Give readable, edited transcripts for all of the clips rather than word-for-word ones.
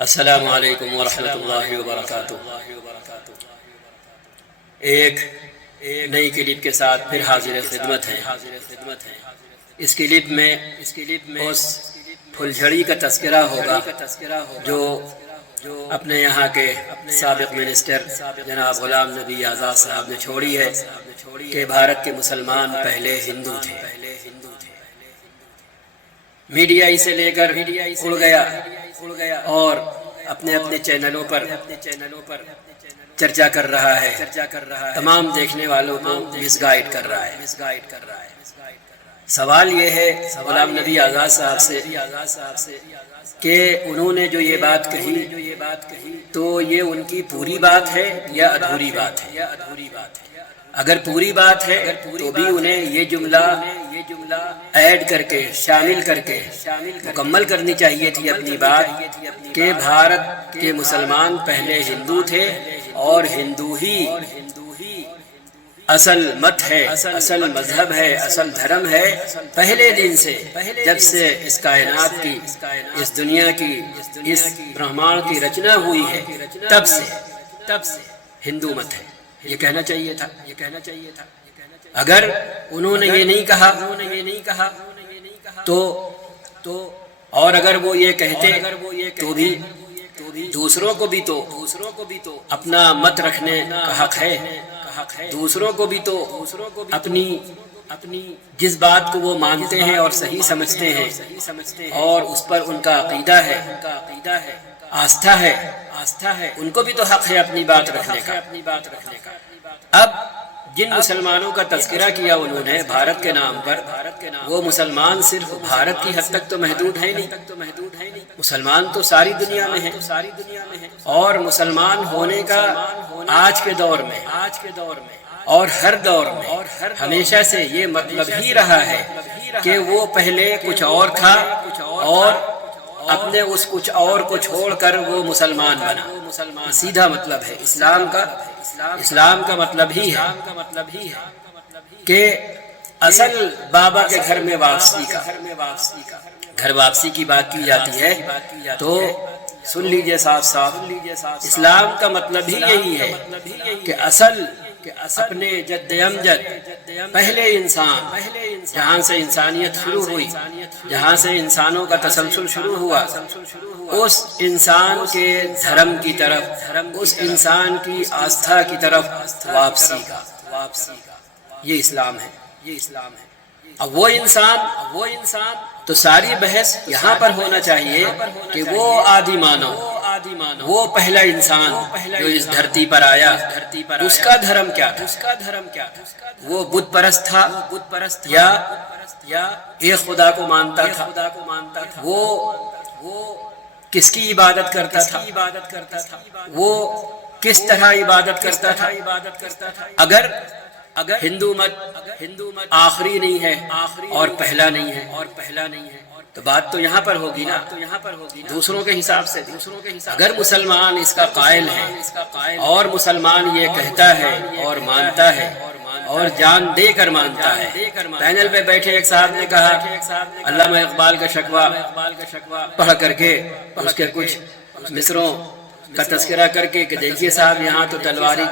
السلام علیکم ورحمۃ اللہ وبرکاتہ۔ ایک نئی کلپ کے ساتھ پھر حاضر خدمت ہیں۔ اس کلپ میں اس پھلجھڑی کا تذکرہ ہوگا جو اپنے یہاں کے سابق منسٹر جناب غلام نبی آزاد صاحب نے چھوڑی ہے کہ بھارت کے مسلمان پہلے ہندو تھے۔ میڈیا اسے لے کر اڑ گیا اور اپنے اپنے چینلوں پر چرچا کر رہا ہے، تمام دیکھنے والوں کو مس گائیڈ کر رہا ہے۔ سوال یہ ہے غلام نبی آزاد صاحب سے کہ انہوں نے جو یہ بات کہی تو یہ ان کی پوری بات ہے یا ادھوری بات ہے؟ اگر پوری بات ہے تو بھی انہیں یہ جملہ ایڈ کر کے شامل کر کے مکمل کرنی چاہیے تھی اپنی بات کہ بھارت کے مسلمان پہلے ہندو تھے اور ہندو ہی اصل مت ہے، اصل مذہب ہے، اصل دھرم ہے۔ پہلے دن سے جب سے اس کائنات کی، اس دنیا کی، اس برہمانڈ کی رچنا ہوئی ہے تب سے ہندو مت ہے۔ یہ کہنا چاہیے تھا۔ اگر انہوں نے یہ نہیں کہا تو اور اگر وہ یہ کہتے تو بھی دوسروں کو بھی تو اپنا مت رکھنے کا حق ہے، دوسروں کو بھی تو اپنی جس بات کو وہ مانتے ہیں اور صحیح سمجھتے ہیں اور اس پر ان کا عقیدہ ہے، آستھا ہے، ان کو بھی تو حق ہے اپنی بات رکھنے کا۔ اب جن مسلمانوں کا تذکرہ کیا انہوں نے بھارت کے نام پر، وہ مسلمان صرف بھارت کی حد تک تو محدود ہے نہیں، مسلمان تو ساری دنیا میں ہے، اور مسلمان ہونے کا آج کے دور میں اور ہر دور میں ہمیشہ سے یہ مطلب ہی رہا ہے کہ وہ پہلے کچھ اور تھا اور اپنے اس کچھ اور کو چھوڑ کر وہ مسلمان بنا۔ سیدھا مطلب ہے اسلام کا مطلب ہی ہے کہ اصل بابا کے گھر میں واپسی کا، گھر واپسی کی بات کی جاتی ہے تو سن لیجئے صاحب، اسلام کا مطلب ہی یہی ہے کہ اصل اپنے جد امجد پہلے انسان، جہاں سے انسانیت شروع ہوئی، جہاں سے انسانوں کا تسلسل شروع ہوا، اس انسان کے دھرم کی طرف، اس انسان کی آستھا کی طرف واپسی کا، یہ اسلام ہے۔ اب وہ انسان تو ساری بحث یہاں پر ہونا چاہیے کہ وہ آدی مانو، وہ پہلا انسان جو اس دھرتی پر آیا، اس کا دھرم کیا تھا؟ وہ بت پرست تھا یا ایک خدا کو مانتا تھا؟ وہ کس کی عبادت کرتا تھا؟ وہ کس طرح عبادت کرتا تھا؟ اگر ہندو مت آخری نہیں ہے اور پہلا نہیں ہے تو بات تو یہاں پر ہوگی نا، دوسروں کے حساب سے۔ اگر مسلمان اس کا قائل ہے اور مسلمان یہ کہتا ہے اور مانتا ہے اور جان دے کر مانتا ہے۔ پینل پہ بیٹھے ایک صاحب نے کہا، علامہ اقبال کا شکوہ پڑھ کر کے اس کے کچھ مصروں کا تذکرہ کر کے کہ دیکھیے صاحب یہاں تو تلواروں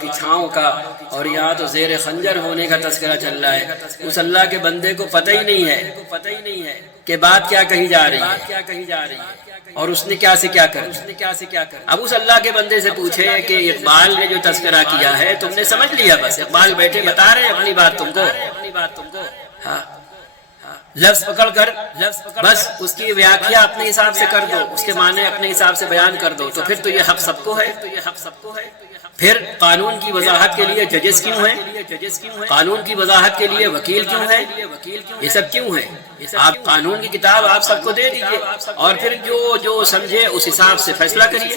کی چھاؤں کا اور یہاں تو زیر خنجر ہونے کا تذکرہ چل رہا ہے۔ اس اللہ کے بندے کو پتہ ہی نہیں ہے کہ بات کیا کہی جا رہی ہے اور اس نے کیا سے کیا کر۔ اب اس اللہ کے بندے سے پوچھے کہ اقبال نے جو تذکرہ کیا ہے تم نے سمجھ لیا؟ بس اقبال بیٹھے بتا رہے ہیں اپنی بات تم کو، ہاں لفظ پکڑ کر بس اس کی ویاخیا اپنے حساب سے کر دو، اس کے معنی اپنے حساب سے بیان کر دو، تو پھر تو یہ حق سب کو ہے۔ پھر قانون کی وضاحت کے لیے ججز کیوں ہیں؟ قانون کی وضاحت کے لیے وکیل کیوں ہیں؟ یہ سب کیوں ہے؟ آپ قانون کی کتاب آپ سب کو دے دیجئے اور پھر جو سمجھے اس حساب سے فیصلہ کریے۔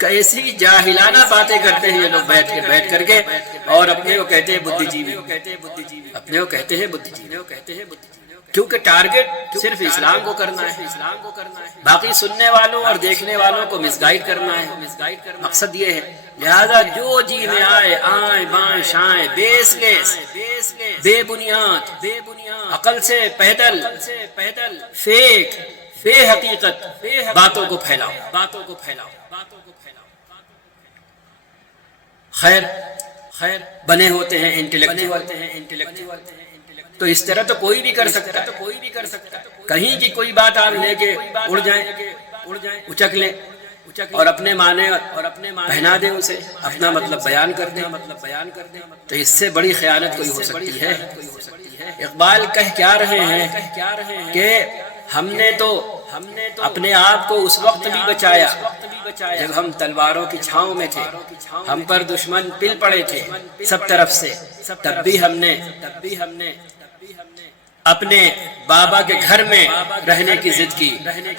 کیسی جاہلانہ باتیں کرتے ہیں یہ لوگ بیٹھ کر کے، اور اپنے کو کہتے ہیں بدھی جیوی، کیونکہ ٹارگٹ صرف اسلام کو کرنا ہے، باقی سننے والوں اور دیکھنے والوں کو مس گائیڈ کرنا ہے، مقصد یہ ہے۔ لہذا جو جی میں آئیں بائیں شائیں، بیس لیس، بے بنیاد، عقل سے پیدل، بے حقیقت باتوں کو پھیلاؤ، باتوں کو پھیلاؤ، باتوں کو پھیلاؤ۔ خیر خیر بنے ہوتے ہیں انٹلیکچوئل، تو اس طرح تو کوئی بھی کر سکتا ہے، کوئی بھی کر سکتا ہے۔ کہیں کی کوئی بات آپ لے کے اڑ جائیں، اچک لیں اور اپنے معنی پہنا دیں، اسے اپنا مطلب بیان کر دیں، تو اس سے بڑی خیانت کوئی ہو سکتی ہے؟ اقبال کہہ کیا رہے ہیں کہ ہم نے تو اپنے آپ کو اس وقت بھی بچایا جب ہم تلواروں کی چھاؤں میں تھے، ہم پر دشمن پل پڑے تھے سب طرف سے، تب بھی ہم نے اپنے بابا کے گھر میں رہنے کی ضد کی،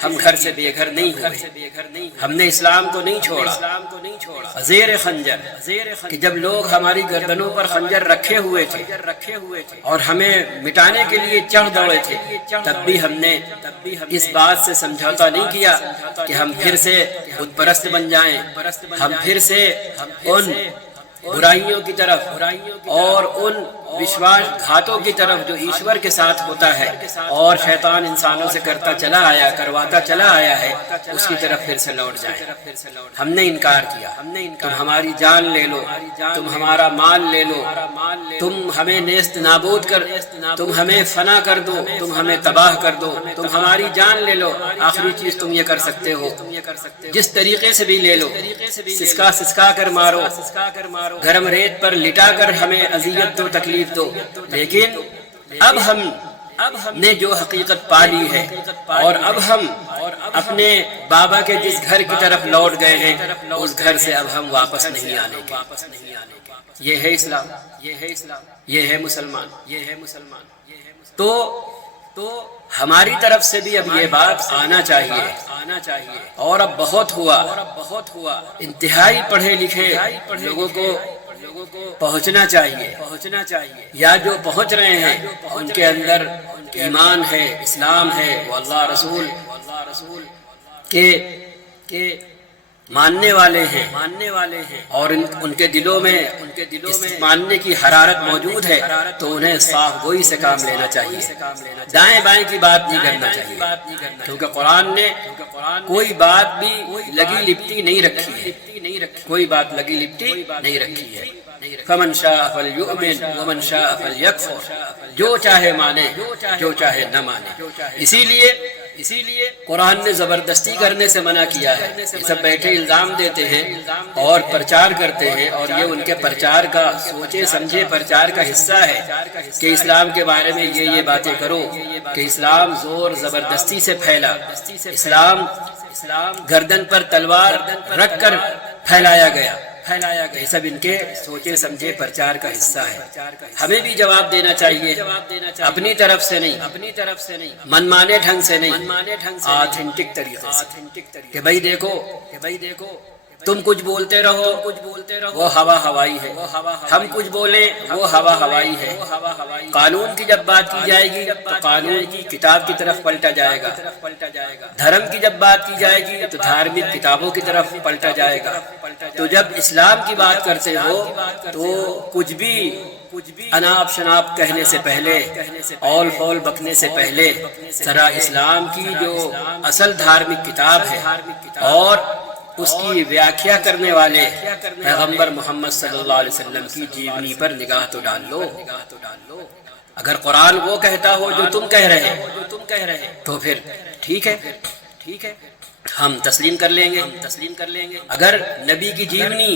ہم گھر سے بے گھر نہیں ہوئے، ہم نے اسلام کو نہیں چھوڑا۔ زیر خنجر، کہ جب لوگ ہماری گردنوں پر خنجر رکھے ہوئے تھے اور ہمیں مٹانے کے لیے چڑھ دوڑے تھے، تب بھی ہم نے اس بات سے سمجھوتا نہیں کیا کہ ہم پھر سے بت پرست بن جائیں، ہم پھر سے ان برائیوں کی طرف اور ان وشواس گھاتوں کی طرف جو ایشور کے ساتھ ہوتا ہے اور شیطان انسانوں سے کرواتا چلا آیا ہے، اس کی طرف پھر سے لوٹ جائیں۔ ہم نے انکار کیا، تم ہماری جان لے لو، تم ہمارا مال لے لو، تم ہمیں نیست نابود کر، تم ہمیں فنا کر دو، تم ہمیں تباہ کر دو، تم ہماری جان لے لو، آخری چیز تم یہ کر سکتے ہو، جس طریقے سے بھی لے لو، سسکا کر مارو، گرم ریت پر لٹا کر ہمیں اذیت دو، تکلیف دو، لیکن اب ہم نے جو حقیقت پا لی ہے اور اب ہم اپنے بابا کے جس گھر کی طرف لوٹ گئے ہیں، اس گھر سے اب ہم واپس نہیں آنے کے۔ یہ ہے اسلام، یہ ہے مسلمان۔ تو ہماری طرف سے بھی اب یہ بات آنا چاہیے، اور اب بہت ہوا، انتہائی پڑھے لکھے لوگوں کو پہنچنا چاہیے، یا جو پہنچ رہے ہیں ان کے اندر ایمان ہے، اسلام ہے، وہ اللہ رسول کے ماننے والے ہیں اور ان کے دلوں میں اس ماننے کی حرارت موجود ہے، تو انہیں صاف گوئی سے کام لینا چاہیے، دائیں بائیں کی بات نہیں کرنا چاہیے، کیونکہ قرآن نے کوئی بات بھی لگی لپٹی نہیں رکھی ہے، کوئی بات لگی لپٹی نہیں رکھی ہے۔ فمن شاء فلیؤمن ومن شاء فلیکفر، جو چاہے مانے، جو چاہے نہ مانے۔ اسی لیے قرآن نے زبردستی کرنے سے منع کیا ہے۔ یہ سب بیٹھے الزام دیتے ہیں اور پرچار کرتے ہیں، اور یہ ان کے پرچار کا سوچے سمجھے پرچار کا حصہ ہے کہ اسلام کے بارے میں یہ باتیں کرو کہ اسلام زور زبردستی سے پھیلا، اسلام گردن پر تلوار رکھ کر پھیلایا گیا، یہ سب ان کے سوچے سمجھے پرچار کا حصہ ہے۔ ہمیں بھی جواب دینا چاہیے، اپنی طرف سے نہیں، من مانے ڈھنگ سے نہیں، آتھینٹک طریقے سے، کہ بھائی دیکھو تم کچھ بولتے رہو وہ ہوا ہوائی ہے، ہم کچھ بولیں وہ ہوا ہوائی ہے۔ قانون کی جب بات کی جائے گی تو قانون کی کتاب کی طرف پلٹا جائے گا، دھرم کی جب بات کی جائے گی تو دھارمک کتابوں کی طرف پلٹا جائے گا۔ تو جب اسلام کی بات کرتے ہو تو کچھ بھی اناپ شناپ کہنے سے پہلے، اول فول بکنے سے پہلے، ذرا اسلام کی جو اصل دھارمک کتاب ہے اور اس کی ویاکھیا کرنے والے پیغمبر محمد صلی اللہ علیہ وسلم کی جیونی پر نگاہ تو ڈال لو۔ اگر قرآن وہ کہتا ہو جو تم کہہ رہے تو پھر ٹھیک ہے، ہم تسلیم کر لیں گے۔ اگر نبی کی جیونی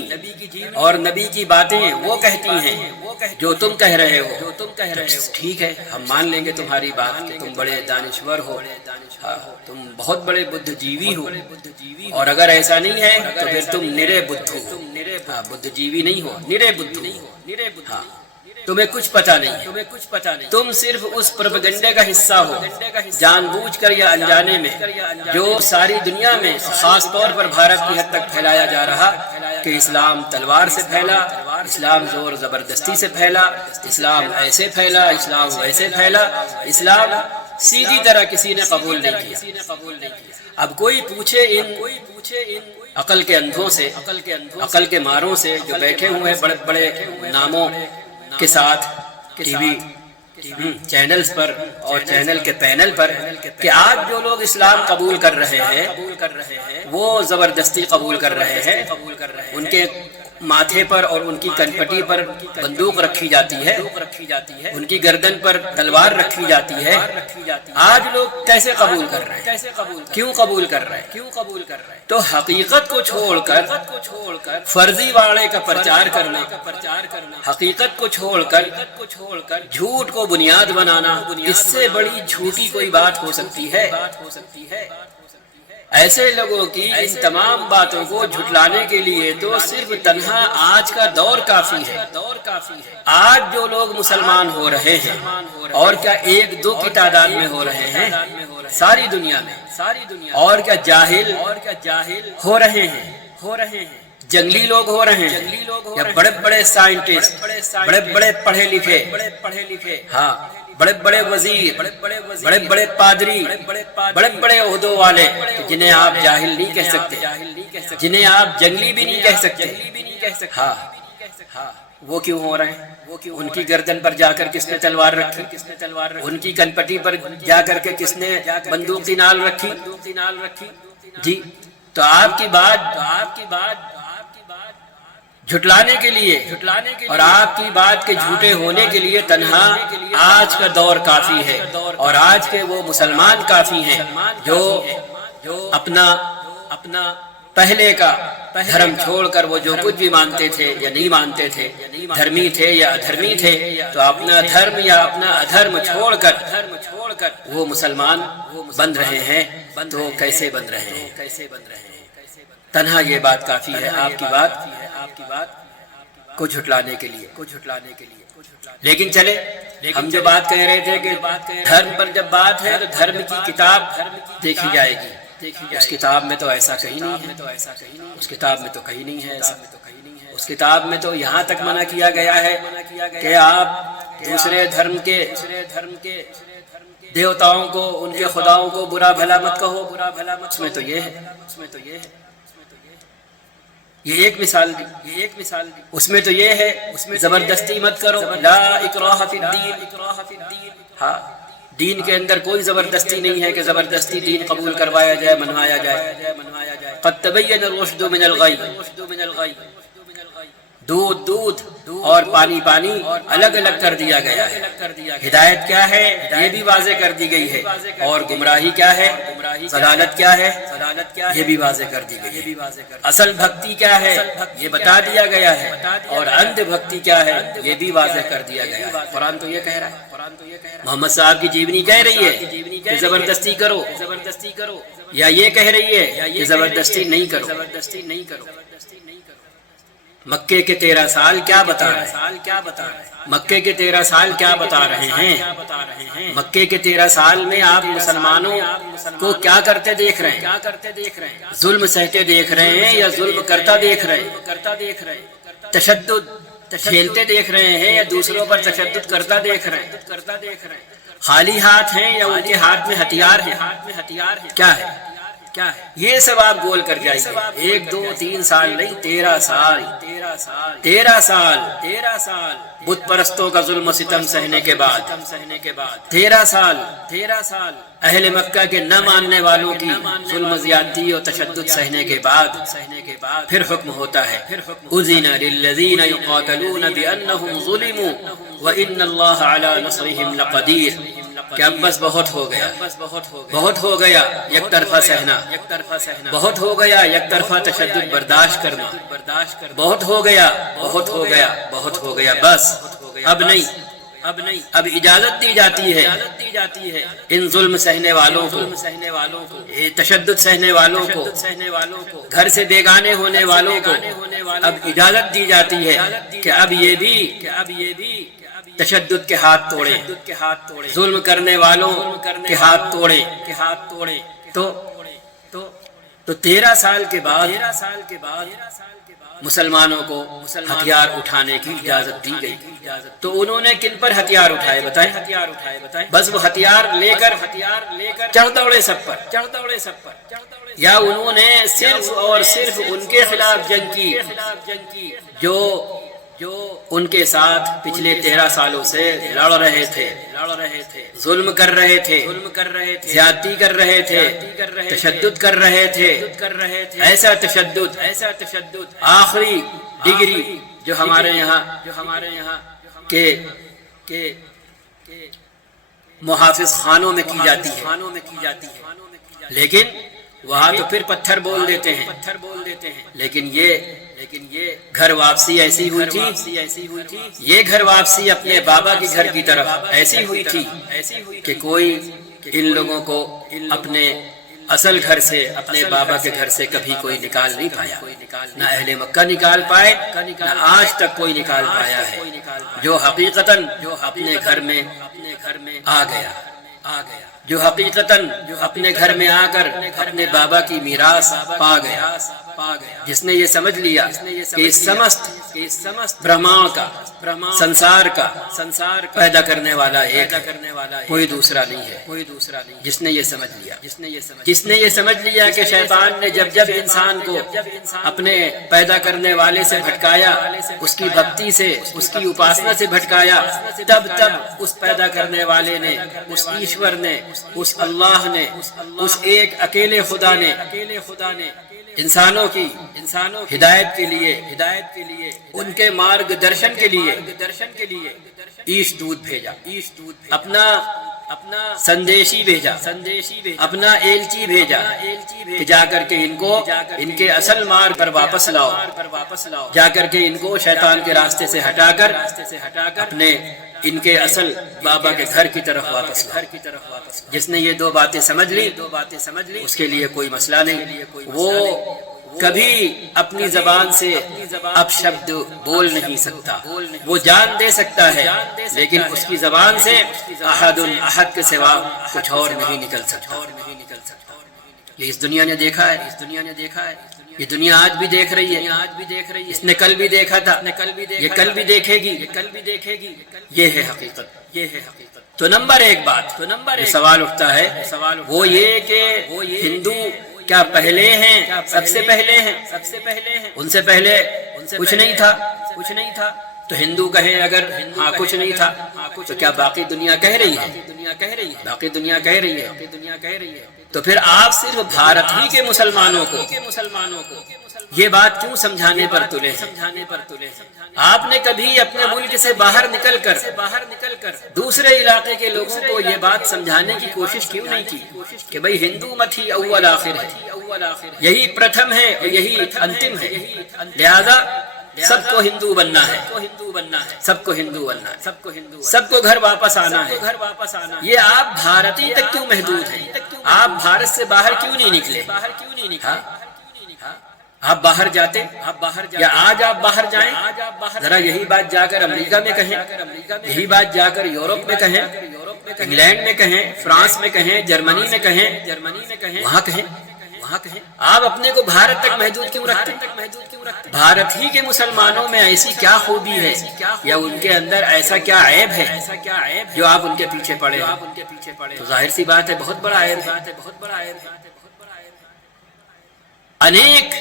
اور نبی کی باتیں وہ کہتی ہیں جو تم کہہ رہے ہو تو ٹھیک ہے، ہم مان لیں گے تمہاری بات کہ تم بڑے دانشور ہو، تم بہت بڑے بدھ جیوی ہو، اور اگر ایسا نہیں ہے تو پھر تم نرے بدھ ہو، بدھ جیوی نہیں ہو، نرے بدھ ہو۔ تمہیں کچھ پتا نہیں، تم صرف اس پروپیگنڈے کا حصہ ہو، جان بوجھ کر یا انجانے میں، جو ساری دنیا میں خاص طور پر بھارت کی حد تک پھیلایا جا رہا کہ اسلام تلوار سے پھیلا، اسلام زور زبردستی سے پھیلا، اسلام ایسے پھیلا، اسلام ویسے پھیلا، اسلام سیدھی طرح کسی نے قبول نہیں کیا۔ اب کوئی پوچھے ان عقل کے اندھوں سے، عقل کے ماروں سے جو بیٹھے ہوئے بڑے بڑے ناموں کے ساتھ ٹی وی چینلز پر اور چینل کے پینل پر کہ آج جو لوگ اسلام قبول کر رہے ہیں وہ زبردستی قبول کر رہے ہیں، ان کے ماتھے پر اور ان کی کنپٹی پر بندوق رکھی جاتی ہے، ان کی گردن پر تلوار رکھی جاتی ہے۔ آج لوگ کیسے قبول کر رہے ہیں؟ کیوں قبول کر رہے ہیں؟ تو حقیقت کو چھوڑ کر فرضی واڑے کا پرچار کرنا، حقیقت کو چھوڑ کر جھوٹ کو بنیاد بنانا، اس سے بڑی جھوٹی کوئی بات ہو سکتی ہے؟ ایسے لوگوں کی ان تمام باتوں کو جھٹلانے کے لیے تو صرف تنہا آج کا دور کافی ہے۔ آج جو لوگ مسلمان ہو رہے ہیں، اور کیا ایک دو کی تعداد میں ہو رہے ہیں، ساری دنیا میں، اور کیا جاہل ہو رہے ہیں، جنگلی لوگ ہو رہے ہیں، یا بڑے بڑے سائنٹسٹ، بڑے بڑے پڑھے لکھے، ہاں بڑے بڑے وزیر، بڑے بڑے پادری، بڑے بڑے عہدوں والے، جنہیں آپ جاہل نہیں کہہ سکتے، جنہیں آپ جنگلی بھی نہیں کہہ سکتے، ہاں وہ کیوں ہو رہے ہیں؟ ان کی گردن پر جا کر کس نے تلوار رکھی؟ ان کی کنپٹی پر جا کر کے کس نے بندوق کی نال رکھی؟ جی تو آپ کی بات جھٹلانے کے لیے اور آپ کی بات کے جھوٹے ہونے کے لیے تنہا آج کا دور کافی ہے، اور آج کے وہ مسلمان کافی ہیں جو اپنا پہلے کا دھرم چھوڑ کر وہ جو کچھ بھی مانتے تھے یا نہیں مانتے تھے، دھرمی تھے یا ادھرمی تھے، تو اپنا دھرم یا اپنا ادھرم چھوڑ کر وہ مسلمان بن رہے ہیں۔ تو کیسے بن رہے ہیں؟ تنہا یہ بات کافی ہے آپ کی بات کو جھٹلانے کے لیے۔ لیکن چلے ہم جو بات کہہ رہے تھے کہ دھرم پر جب بات ہے تو دھرم کی کتاب دیکھی جائے گی، اس کتاب میں تو ایسا کہیں نہیں ہے، اس کتاب میں تو کہیں نہیں ہے ایسا۔ اس کتاب میں تو یہاں تک منع کیا گیا ہے کہ آپ دوسرے دھرم کے دیوتاؤں کو، ان کے خداؤں کو برا بھلا مت کہو۔ اس میں تو یہ ہے، یہ ایک مثال دی، اس میں تو یہ ہے زبردستی مت کرو، لا اکراہ فی الدین، ہاں دین کے اندر کوئی زبردستی نہیں ہے کہ زبردستی دین قبول کروایا جائے، منوایا جائے۔ قد تبین الرشد من الغی، دودھ اور پانی الگ الگ کر دیا گیا ہے۔ ہدایت کیا ہے یہ بھی واضح کر دی گئی ہے، اور گمراہی کیا ہے، ضلالت کیا ہے یہ بھی واضح کر دی گئی ہے۔ اصل بھکتی کیا ہے یہ بتا دیا گیا ہے، اور اندھ بھکتی کیا ہے یہ بھی واضح کر دیا گیا ہے۔ قرآن تو یہ کہہ رہا ہے، محمد صاحب کی جیونی کہہ رہی ہے کہ زبردستی کرو، یا یہ کہہ رہی ہے کہ زبردستی نہیں کرو۔ مکے کے 13 سال کیا بتا رہے ہیں؟ مکے کے 13 سال کیا بتا رہے ہیں؟ مکے کے 13 سال میں آپ مسلمانوں کو کیا کرتے دیکھ رہے ہیں؟ ظلم سہتے دیکھ رہے ہیں یا ظلم کرتا دیکھ رہے ہیں؟ تشدد کھیلتے دیکھ رہے ہیں یا دوسروں پر تشدد کرتا دیکھ رہے ہیں؟ خالی ہاتھ ہیں یا ان کے ہاتھ میں ہتھیار ہیں؟ کیا ہے یہ سب آپ گول کر جائیے۔ 1 2 3 سال نہیں، 13 سال بت پرستوں کا ظلم و ستم سہنے کے بعد، 13 سال اہل مکہ کے نہ ماننے والوں کی ظلم و زیادتی اور تشدد سہنے کے بعد پھر حکم ہوتا ہے اذن للذین یقاتلون بانہم ظلموا وان اللہ علی نصرہم لقدیر، کہ اب بس بہت ہو گیا یک طرفہ سہنا، بہت ہو گیا یک طرفہ تشدد برداشت کرنا، بہت ہو گیا بس اب نہیں، اب اجازت دی جاتی ہے ان ظلم سہنے والوں کو، تشدد سہنے والوں کو، گھر سے بیگانے ہونے والوں کو اب اجازت دی جاتی ہے کہ اب یہ بھی تشدد کے ہاتھ توڑے، ظلم کرنے والوں کے ہاتھ توڑے۔ تو 13 سال کے بعد مسلمانوں کو ہتھیار اٹھانے کی اجازت دی گئی۔ تو انہوں نے کن پر ہتھیار اٹھائے بتائیں؟ بس وہ ہتھیار لے کر چڑھ دوڑے سب پر، یا انہوں نے صرف اور صرف ان کے خلاف جنگ کی ان کے ساتھ پچھلے 13 سالوں سے لڑ رہے تھے، ظلم کر رہے تھے، زیادتی کر رہے تھے، تشدد کر رہے تھے، ایسا تشدد آخری ڈگری جو ہمارے یہاں کے محافظ خانوں میں کی جاتی ہے، لیکن وہاں تو پھر پتھر بول دیتے ہیں، لیکن یہ گھر واپسی ایسی ہوئی تھی، یہ گھر واپسی اپنے بابا کے گھر کی طرف ایسی ہوئی تھی کہ کوئی ان لوگوں کو اپنے اصل گھر سے، اپنے بابا کے گھر سے کبھی کوئی نکال نہیں پایا، نہ اہل مکہ نکال پائے، نہ آج تک کوئی نکال پایا ہے، جو حقیقتاً اپنے گھر میں آ گیا، جو حقیقتاً اپنے گھر میں آ کر اپنے بابا کی میراث پا گیا، جس نے یہ سمجھ لیا کہ اس سمست برہماؤں کا، سنسار کا پیدا کرنے والا ایک ہے، کوئی دوسرا نہیں ہے، جس نے یہ سمجھ لیا کہ شیطان نے جب انسان کو اپنے پیدا کرنے والے سے بھٹکایا، اس کی بھکتی سے، اس کی اپاسنا سے بھٹکایا، تب اس پیدا کرنے والے نے، اس ایشور نے، اس اللہ نے، اس ایک اکیلے خدا نے انسانوں کی ہدایت کے لیے، ان کے مارگ درشن کے لیے ایش دودھ بھیجا، اپنا سندیشی بھیجا، اپنا ایلچی بھیجا کہ جا کر کے ان کے اصل مارگ پر واپس لاؤ، جا کر کے ان کو شیطان کے راستے سے ہٹا کر اپنے ان کے اصل بابا کے گھر کی طرف واپس لاؤ۔ جس نے یہ دو باتیں سمجھ لی اس کے لیے کوئی مسئلہ نہیں، وہ کبھی اپنی زبان سے اب شبد بول نہیں سکتا، وہ جان دے سکتا ہے لیکن اس کی زبان سے احد احد کے سوا کچھ اور نہیں نکل سکتا۔ یہ اس دنیا نے دیکھا ہے، یہ دنیا آج بھی دیکھ رہی ہے، اس نے کل بھی دیکھا تھا، یہ کل بھی دیکھے گی، یہ ہے حقیقت۔ تو نمبر ایک بات جو سوال اٹھتا ہے وہ یہ کہ ہندو کیا پہلے ہیں، سب سے پہلے ہیں؟ ان سے پہلے کچھ نہیں تھا تو ہندو کہیں اگر ہاں کچھ نہیں تھا تو کیا باقی دنیا کہہ رہی ہے؟ باقی دنیا کہہ رہی ہے تو پھر آپ صرف بھارت ہی کے مسلمانوں کو یہ بات کیوں سمجھانے پر تلے ہیں؟ آپ نے کبھی اپنے ملک سے باہر نکل کر دوسرے علاقے کے لوگوں کو یہ بات سمجھانے کی کوشش کیوں نہیں کی کہ بھئی ہندو مت ہی اول آخر ہے، یہی پرتھم ہے اور یہی انتم ہے، لہذا سب کو ہندو بننا ہے، سب کو گھر واپس آنا ہے۔ یہ آپ بھارتی تک کیوں محدود ہیں؟ آپ بھارت سے باہر کیوں نہیں نکلے؟ آپ باہر جاتے یا آج آپ باہر جائیں، ذرا یہی بات جا کر امریکہ میں کہیں، یہی بات جا کر یورپ میں کہیں، انگلینڈ میں کہیں، فرانس میں کہیں، جرمنی میں کہیں، وہاں کہیں۔ آپ اپنے کو بھارت تک محدود کیوں رکھتے؟ بھارت ہی کے مسلمانوں میں ایسی کیا خوبی ہے یا ان کے اندر ایسا کیا عیب ہے جو آپ ان کے پیچھے پڑے ہیں؟ تو ظاہر سی بات ہے بہت بڑا عیب ہے۔ انیک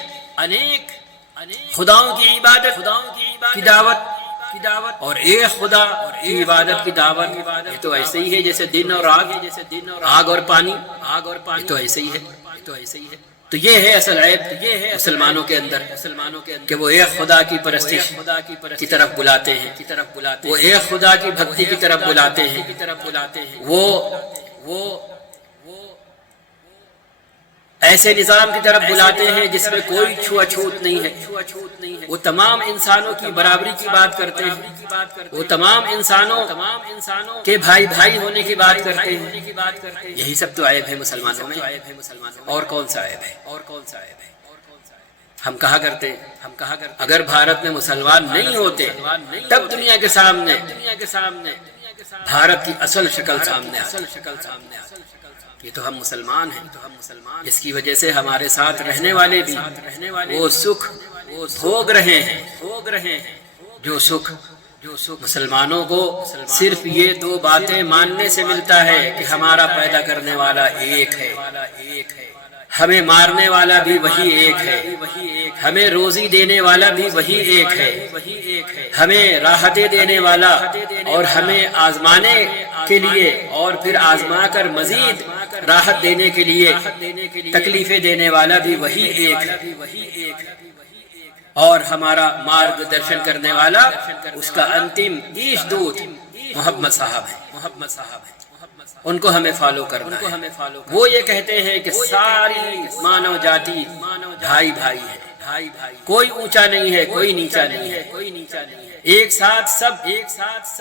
خداؤں کی عبادت کی دعوت اور ایک خدا کی عبادت کی دعوت، یہ تو ایسے ہی ہے جیسے دن اور آگ اور پانی، یہ تو ایسے ہی ہے۔ تو یہ ہے اصل عیب مسلمانوں کے اندر کہ وہ ایک خدا کی پرستش کی طرف بلاتے ہیں، وہ ایک خدا کی بھکتی کی طرف بلاتے ہیں، وہ ایسے نظام کی طرف بلاتے ہیں جس میں کوئی چھوا چھوت نہیں ہے، وہ تمام انسانوں کی برابری کی بات کرتے ہیں، وہ تمام انسانوں کے بھائی ہونے کی بات کرتے ہیں۔ یہی سب تو عیب ہے مسلمانوں میں، اور کون سا عیب ہے؟ ہم کہا کرتے اگر بھارت میں مسلمان نہیں ہوتے تب دنیا کے سامنے بھارت کی اصل شکل سامنے آتی۔ یہ تو ہم مسلمان ہیں، اس کی وجہ سے ہمارے ساتھ رہنے والے بھی وہ سکھ بھوگ رہے ہیں جو سکھ مسلمانوں کو صرف یہ دو باتیں ماننے سے ملتا ہے کہ ہمارا پیدا کرنے والا ایک ہے، ہمیں مارنے والا بھی وہی ایک ہے، ہمیں روزی دینے والا بھی وہی ایک ہے، ہمیں راحتیں دینے والا اور ہمیں آزمانے کے لیے اور پھر آزما کر مزید راحت دینے کے لیے تکلیفیں دینے والا بھی وہی ایک ہے، اور ہمارا مارگ درشن کرنے والا اس کا انتم عیش دود محمد صاحب ہے۔ ان کو ہمیں فالو کرنا ہے۔ وہ یہ کہتے ہیں کہ ساری مانو جاتی بھائی بھائی ہے، کوئی اونچا نہیں ہے، کوئی نیچا نہیں ہے، ایک ساتھ سب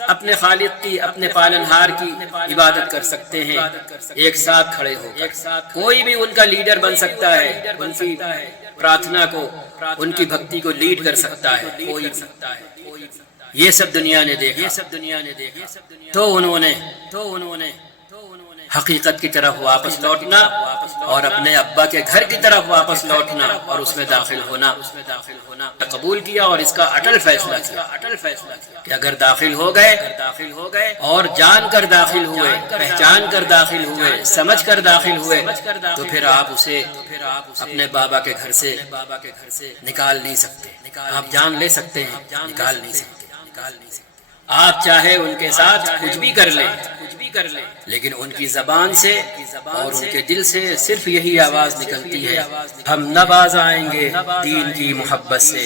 اپنے خالق کی، اپنے پالنہار کی عبادت کر سکتے ہیں، ایک ساتھ کھڑے ہو کر۔ کوئی بھی ان کا لیڈر بن سکتا ہے، ان کی پرارتھنا کو، ان کی بھکتی کو لیڈ کر سکتا ہے کوئی بھی۔ یہ سب دنیا نے دیکھا، تو انہوں نے حقیقت کی طرف واپس لوٹنا اور اپنے ابا کے گھر کی طرف واپس لوٹنا اور اس میں داخل ہونا قبول کیا، اور اس کا اٹل فیصلہ کیا کہ اگر داخل ہو گئے اور جان کر داخل ہوئے، پہچان کر داخل ہوئے، سمجھ کر داخل ہوئے، تو پھر آپ اسے اپنے بابا کے گھر سے نکال نہیں سکتے۔ آپ جان لے سکتے ہیں، نکال نہیں سکتے۔ آپ چاہے ان کے ساتھ کچھ بھی کر لیں، لیکن ان کی زبان سے اور ان کے دل سے صرف یہی آواز نکلتی ہے، ہم نہ باز آئیں گے دین کی محبت سے،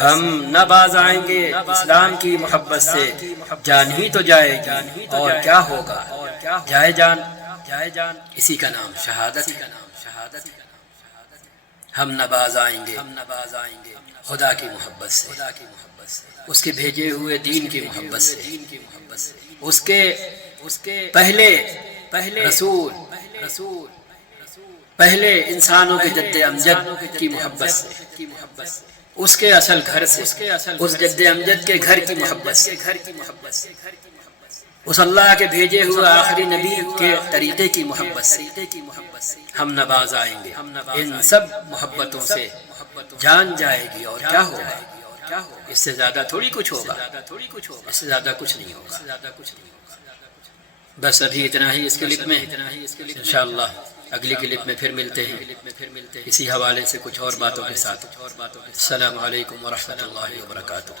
ہم نہ باز آئیں گے اسلام کی محبت سے، جان ہی تو جائے گی اور کیا ہوگا، جائے جان، اسی کا نام شہادت ہے۔ ہم نہ باز آئیں گے خدا کی محبت سے، اس کے بھیجے ہوئے دین کی محبت سے، اس کے پہلے رسول، پہلے انسانوں کے جد امجد کی محبت سے، اس کے اصل گھر سے، اس جد امجد کے گھر کی محبت سے، اس اللہ کے بھیجے ہوئے آخری نبی کے طریقے کی محبت سے ہم نہ باز آئیں گے۔ ان سب محبتوں سے جان جائے گی اور کیا ہوگا، اس سے زیادہ تھوڑی کچھ ہوگا، اس سے زیادہ کچھ نہیں ہوگا۔ بس ابھی اتنا ہی اس کلپ میں، انشاءاللہ اگلی کلپ میں پھر ملتے ہیں اسی حوالے سے کچھ اور باتوں کے ساتھ۔ السلام علیکم ورحمۃ اللہ وبرکاتہ۔